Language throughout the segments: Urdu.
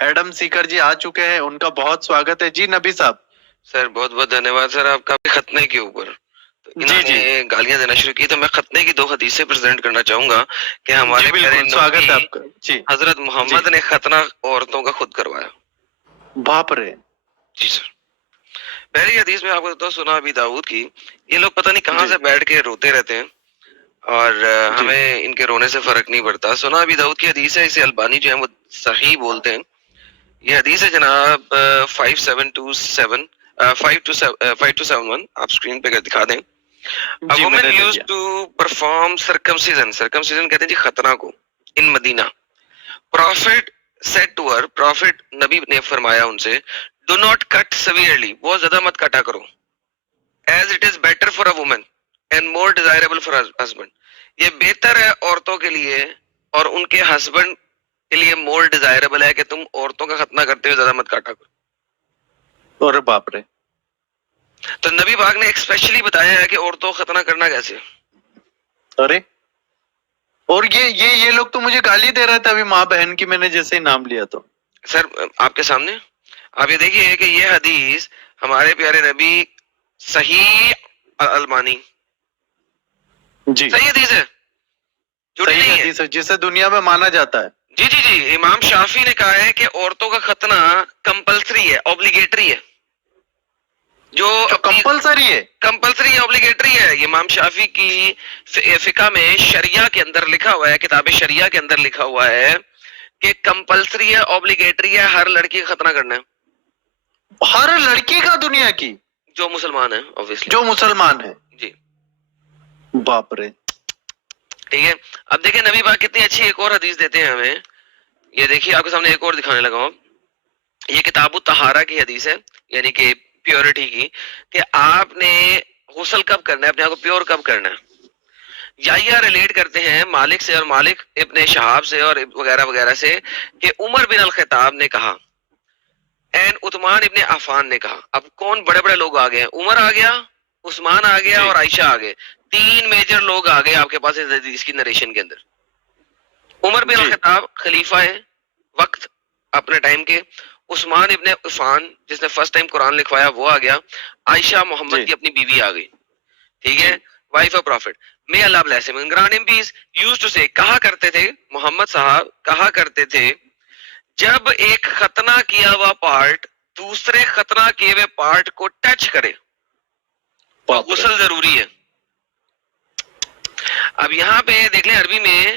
ایڈم سیکر جی آ چکے ہیں, ان کا بہت سواگت ہے. جی نبی صاحب. سر بہت بہت دھنیواد سر آپ کا. ختنے کے اوپر انہوں جی نے گالیاں دینا شروع کی, تو میں ختنے کی 2 حدیثیں پریزنٹ کرنا چاہوں گا کہ ہمارے پیارے سواگت ہے آپ کا. جی حضرت محمد نے ختنہ عورتوں کا خود کروایا. باپ رے. جی سر. پہلی حدیث میں آپ کو تو سنا ابی داؤد کی. یہ لوگ پتہ نہیں کہاں سے بیٹھ کے روتے رہتے ہیں اور ہمیں ان کے رونے سے فرق نہیں پڑتا. سنا ابی داؤد کی حدیث ہے, اسے البانی جو ہے وہ صحیح بولتے ہیں. یہ حدیث ہے جناب 5727 5271, آپ اسکرین پہ دکھا دیں. A woman used to perform circumcision. Circumcision کہتے ہیں جی ختنہ کو, in Medina. Prophet said to her, Prophet نبی نے فرمایا ان سے, do not cut severely, بہت زیادہ مت کاٹا کرو, as it is better for a woman and more desirable for her husband. یہ بہتر ہے عورتوں کے لیے اور ان کے ہسبینڈ کے لیے مور ڈیزائربل ہے کہ تم عورتوں کا ختنہ کرتے ہوئے زیادہ مت کاٹا کرو. اور باپ رے. تو نبی پاک نے ایکسپیشلی بتایا ہے کہ عورتوں کا ختنہ کرنا کیسے. ارے اور یہ لوگ تو مجھے گالی دے رہے تھے ابھی ماں بہن کی, میں نے جیسے ہی نام لیا تو. سر آپ کے سامنے آپ یہ دیکھیے کہ یہ حدیث ہمارے پیارے نبی صحیح البانی جی صحیح حدیث ہے, صحیح حدیث ہے جسے دنیا میں مانا جاتا ہے. جی جی جی. امام شافعی نے کہا ہے کہ عورتوں کا ختنہ کمپلسری ہے, اوبلیگیٹری ہے. جو کمپلسری ہے, کمپلسری ہے, اوبلیگیٹری ہے. امام شافعی کی فقہ میں شریعہ کے اندر لکھا ہوا ہے, کتاب شریعہ کے اندر لکھا ہوا ہے کہ کمپلسری ہے, اوبلیگیٹری ہے, ہر لڑکی کا ختنہ کرنا ہے. ہر لڑکی کا دنیا کی جو مسلمان ہے, obviously جو مسلمان ہے. جی باپ رے. ٹھیک ہے. اب دیکھیں نبی پاک کتنی اچھی ایک اور حدیث دیتے ہیں ہمیں. یہ دیکھیے آپ کے سامنے ایک اور دکھانے لگا ہوں. یہ کتاب الطہارہ کی حدیث ہے, یعنی کہ پیورٹی کی, کہ آپ نے غسل کب کرنا ہے, اپنے آپ کو پیور کب کرنا ہے. یا ریلیٹ کرتے ہیں مالک سے, اور مالک ابن شہاب سے اور وغیرہ وغیرہ سے, کہ عمر بن الخطاب نے کہا این عثمان ابن عفان نے کہا. اب کون بڑے بڑے لوگ آ گئے ہیں, عمر آ گیا, عثمان آ گیا اور عائشہ آ گئے. 3 میجر لوگ آ گئے آپ کے پاس اس حدیث کی نریشن کے اندر. عمر بن الخطاب خلیفہ ہے وقت اپنے ٹائم کے, عثمان ابن عفان جس نے فرسٹ ٹائم قرآن لکھوایا وہ آ گیا, عائشہ محمد کی اپنی بیوی آ گئی. ٹھیک ہے, wife of prophet may Allah bless him and grant him peace, used to say, کہا کرتے تھے, محمد صاحب کہا کرتے تھے, جب ایک ختنہ کیا ہوا پارٹ دوسرے ختنہ کیے ہوئے پارٹ کو ٹچ کرے تو غسل ضروری ہے. اب یہاں پہ دیکھ لیں عربی میں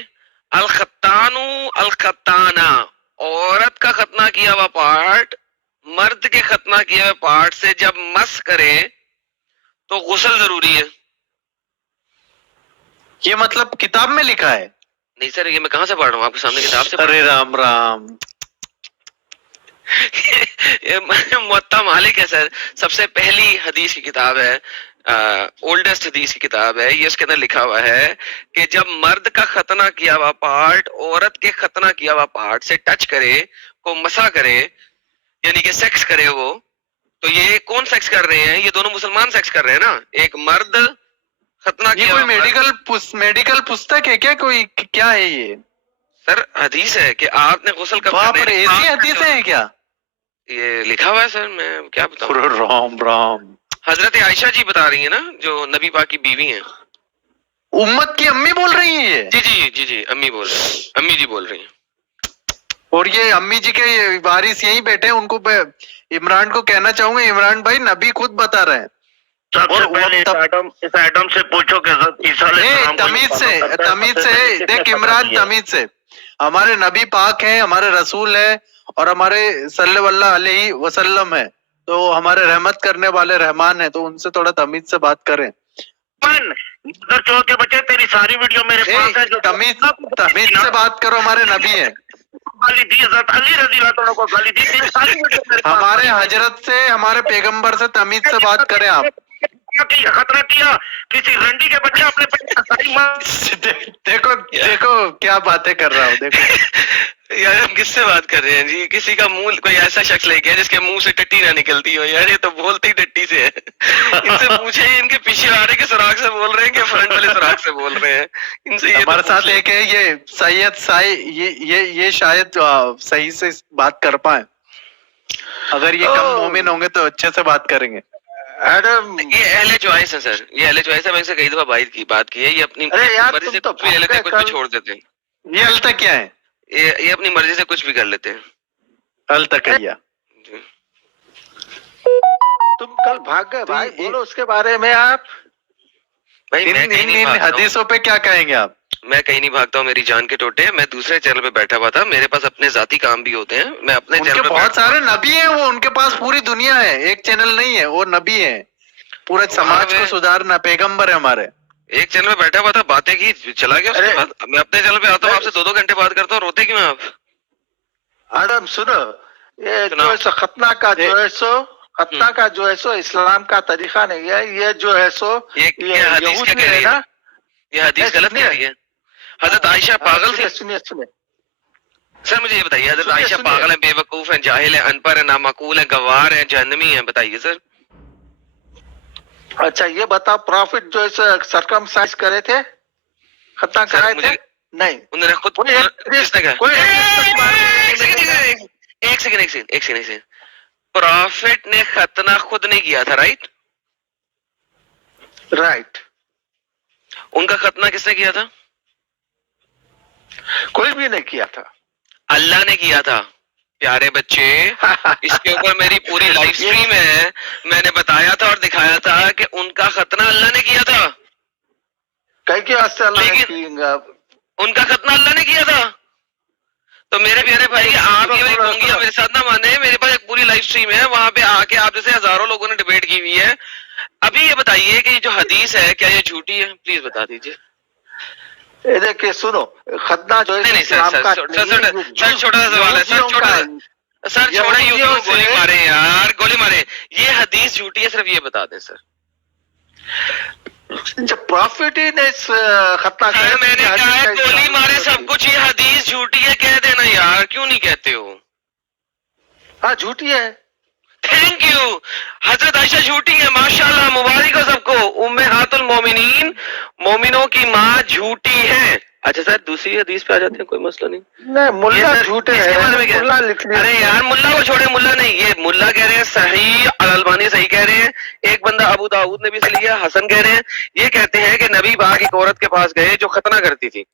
الختانو الختانہ, عورت کا ختنہ کیا ہوا پارٹ مرد کے ختنہ کیا ہوا پارٹ سے جب مس کرے تو غسل ضروری ہے. یہ مطلب کتاب میں لکھا ہے؟ نہیں سر, یہ میں کہاں سے پڑھ رہا ہوں, آپ کے سامنے کتاب سے. ارے رام رام. موطا مالک ہے سر, سب سے پہلی حدیث کی کتاب ہے, اولڈسٹ حدیث کی کتاب ہے. یہ اس کے اندر لکھا ہوا ہے کہ جب مرد کا ختنہ کیا ہوا پارٹ عورت کے ختنہ کیا ہوا پارٹ سے ٹچ کرے, کو مسا کرے, یعنی کہ سیکس کرے وہ, تو یہ کون سیکس کر رہے ہیں, یہ دونوں مسلمان سیکس کر رہے ہیں نا. ایک مرد ختنہ یہ کوئی میڈیکل پستک ہے کیا, کوئی کیا ہے یہ؟ سر حدیث ہے کہ آپ نے غسل کب کرنا ہے. ایسی حدیثیں ہیں کیا؟ یہ لکھا ہوا ہے سر, میں کیا بتاؤں. رام رام. حضرت عائشہ جی بتا رہی ہیں نا, جو نبی پاک کی بیوی ہیں. امت کی امی بول رہی ہیں یہ؟ جی جی جی جی امی بول رہی ہیں, امی جی بول رہی ہیں. اور یہ امی جی کے وارث یہیں بیٹھے ہیں, ان کو عمران کو کہنا چاہوں گا, عمران بھائی نبی خود بتا رہے ہیں. سب سے پہلے اس ایڈم سے پوچھو کہ عیسیٰ علیہ السلام تمیز سے دیکھ عمران, تمیز سے. ہمارے نبی پاک ہیں, ہمارے رسول ہیں, اور ہمارے صلی اللہ علیہ وسلم ہے, تو ہمارے رحمت کرنے والے رحمان ہیں, تو ان سے تھوڑا تمیز سے بات کریں. چور کے بچے تیری ساری ویڈیو میرے پاس ہے, تمیز سے بات کرو, ہمارے نبی ہیں. گالی دی حضرت علی رضی اللہ عنہ کو گالی دی, تیری ساری ویڈیو میرے پاس. ہمارے حضرت سے, ہمارے پیغمبر سے تمیز سے بات کریں آپ. خطرہ کیا کسی رنڈی کے بچے اپنے دیکھو کیا باتیں کر رہا ہوں, دیکھو یار ہم کس سے بات کر رہے ہیں جی؟ کسی کا منہ کوئی ایسا شخص لے گیا جس کے منہ سے ٹٹی نہ نکلتی ہو. یار یہ تو بولتے ہی ٹٹی سے ہے. ان سے پوچھے ان کے پیچھے آ رہے کے سراغ سے بول رہے ہیں کہ فرنٹ والے سراغ سے بول رہے ہیں. ان سے یہ ہمارے ساتھ ایک ہے یہ سید سائی، یہ شاید صحیح سے بات کر پائیں. اگر یہ کم مومن ہوں گے تو اچھے سے بات کریں گے. یہ اہل چوائس ہے سر، یہ اہل چوائس ہے. میں سے کئی دفعہ بات کی ہے. یہ اپنی مرضی سے کچھ بھی لے لیتے ہیں، کچھ بھی چھوڑ دیتے ہیں. یہ التا کیا ہے؟ یہ اپنی مرضی سے کچھ بھی کر لیتے ہیں. التا کیا تم کل بھاگ گئے بھائی، بولو اس کے بارے میں. آپ بھائی میں کہیں نہیں بھاگتا ہوں. حدیثوں پہ کیا کہیں گے آپ؟ میں کہیں نہیں بھاگتا ہوں میری جان کے ٹوٹے. میں دوسرے چینل پہ بیٹھا ہوا تھا، میرے پاس اپنے ذاتی کام بھی ہوتے ہیں. میں اپنے ان چینل کے پہ بہت سارے نبی ہیں، وہ ان کے پاس پوری دنیا ہے، ایک چینل نہیں ہے. وہ نبی ہیں، پورے سماج کو سدھارنا، پیغمبر ہے ہمارے. ایک چینل پہ بیٹھا ہوا تھا، باتیں کی، چلا گیا. اس کے بعد میں اپنے چینل پہ آتا ہوں، آپ سے 2 گھنٹے بات کرتا ہوں. روتے کیوں ہیں آپ؟ آدم سنو، یہ جو ہے سو ختنہ کا جو ہے سو ختنہ کا جو ہے سو اسلام کا طریقہ نہیں ہے. یہ جو ہے سو یہ حدیث کیا کہہ رہی ہے؟ یہ حدیث غلط کہہ رہی ہے. حضرت عائشہ پاگل تھی. سنیے سر مجھے یہ بتائیے، حضرت عائشہ پاگل ہیں، بے وقوف ہیں، جاہل ہیں، ان پڑھ ہیں، نامعقول ہیں، گوار ہیں، جہنمی ہیں؟ بتائیے سر. اچھا یہ بتاؤ، پروفٹ جو ہے سرکمسائز کرے تھے، ختنہ کرائے تھے؟ نہیں. انہوں نے خود کس نے کہا؟ ایک سیکنڈ. پروفٹ نے ختنہ خود نہیں کیا تھا، رائٹ؟ رائٹ. ان کا ختنہ کس نے کیا تھا؟ کوئی بھی نہیں کیا تھا، اللہ نے کیا تھا. پیارے بچے، اس کے اوپر میری پوری لائف سٹریم ہے. میں نے بتایا تھا اور دکھایا تھا کہ ان کا ختنہ اللہ نے کیا تھا. ان کا ختنہ اللہ نے کیا تھا. تو میرے پیارے بھائی، آپ یہ گونگیاں میرے ساتھ نہ مانے. میرے پاس ایک پوری لائف سٹریم ہے، وہاں پہ آ کے آپ جیسے ہزاروں لوگوں نے ڈیبیٹ کی ہوئی ہے. ابھی یہ بتائیے کہ یہ جو حدیث ہے کیا یہ جھوٹی ہے؟ پلیز بتا دیجیے. دیکھیے سنو، ختنہ جو ہے نہیں سر چھوٹا سا سوال ہے. سر چھوڑے یوں گولی مارے یار، گولی مارے. یہ حدیث جھوٹی ہے، صرف یہ بتا دیں سر. جب پروفٹ ہی نے ختنہ کیا، میں نے کہا گولی مارے سب کچھ. یہ حدیث جھوٹی ہے، کہہ دینا یار. کیوں نہیں کہتے ہو؟ ہاں جھوٹی ہے. Thank you. حضرت عائشہ جھوٹی ہے، ماشاءاللہ، مبارک ہو سب کو. امہات المومنین، مومنوں کی ماں جھوٹی ہے. اچھا سر دوسری حدیث پہ آ جاتے ہیں، کوئی مسئلہ نہیں. ملا جھوٹے ہیں. ارے یار ملا کو چھوڑے، ملا نہیں. یہ ملا کہہ رہے ہیں صحیح، الالبانی صحیح کہہ رہے ہیں. ایک بندہ ابو داؤد نے بھی سے لیا، حسن کہہ رہے ہیں. یہ کہتے ہیں کہ نبی پاک ایک عورت کے پاس گئے جو ختنہ کرتی تھی.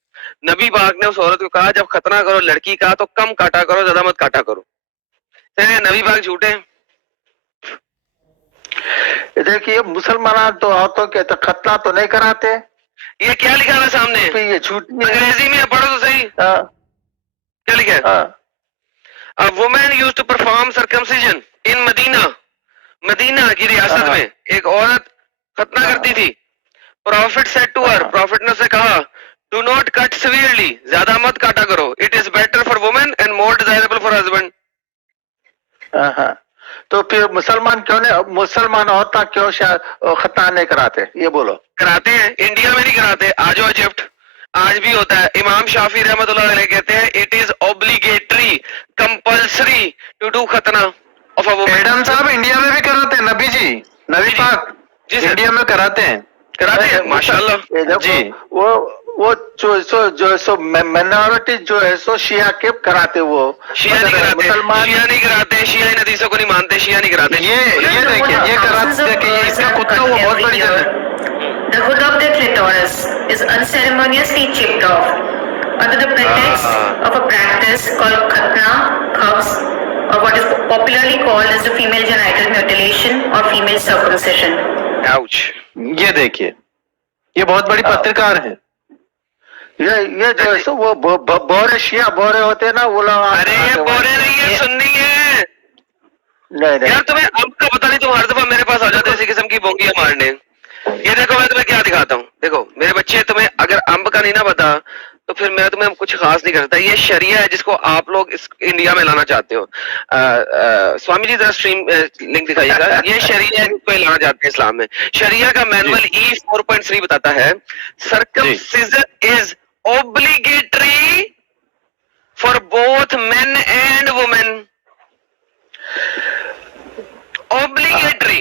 نبی پاک نے اس عورت کو کہا جب ختنہ کرو لڑکی کا تو کم کاٹا کرو، زیادہ مت کاٹا کرو. نبی پاک جھوٹے ہیں. دیکھیے مسلمان تو عورتوں کے ختنہ تو نہیں کراتے. یہ کیا لکھا ہے سامنے؟ یہ جھوٹی ہے. انگریزی میں پڑھو تو صحیح. کیا لکھا ہے؟ A woman used to perform circumcision in Medina. مدینہ کی ریاست میں ایک عورت ختنہ کرتی تھی. Prophet said to her, Prophet نے اسے کہا do not cut severely, زیادہ مت کاٹا کرو. It is better for women and more desirable for husband. تو پھر مسلمان کیوں نہیں، مسلمان عورتیں کیوں ختنہ نہیں کراتے؟ یہ بولو. کراتے ہیں، انڈیا میں نہیں کراتے. آج ایجپٹ آج بھی ہوتا ہے. امام شافعی رحمۃ اللہ علیہ کہتے ہیں it is obligatory compulsory to do ختنہ of a woman. ایڈم صاحب انڈیا میں بھی کراتے ہیں، نبی جی، نبی پاک انڈیا میں کراتے ہیں. ماشاءاللہ جی. وہ جو مائنورٹی جو ہے سو شیعہ کے کراتے. وہ شیعہ نہیں کراتے، شیعہ نہیں کراتے، شیعہ ان حدیثوں کو نہیں مانتے، شیعہ نہیں کراتے. یہ دیکھیں، یہ کراتے کہ اس کا کتا وہ بہت بڑی جگہ ہے. The hood of the clitoris is unceremoniously chipped off under the pretext of a practice called khatna, khubs, or what is popularly called as the female genital mutilation or female circumcision. Ouch. یہ دیکھیے، یہ بہت بڑی پترکار ہے. یہ جو ہے وہ بورے شیعہ بورے ہوتے ہیں نا، وہ لوگ. ارے یہ بورے نہیں ہے، سننی ہے. یار تمہیں اب کا پتا نہیں، تم ہر دفعہ میرے پاس آ جاتے اسی قسم کی بونگیاں مارنے. یہ دیکھو میں تمہیں کیا دکھاتا ہوں. دیکھو میرے بچے، تمہیں اگر امب کا نہیں نا پتا تو پھر میں تمہیں کچھ خاص نہیں کرتا. یہ شریعہ ہے جس کو آپ لوگ اس انڈیا میں لانا چاہتے ہو. سوامی جی ذرا اسٹریم لنک دکھائیے گا. یہ شریعہ ہے جس کو لانا چاہتے ہیں اسلام میں. شریعہ کا مینول E4.3 بتاتا ہے سرکمسیزن از obligatory for both men and women. Obligatory.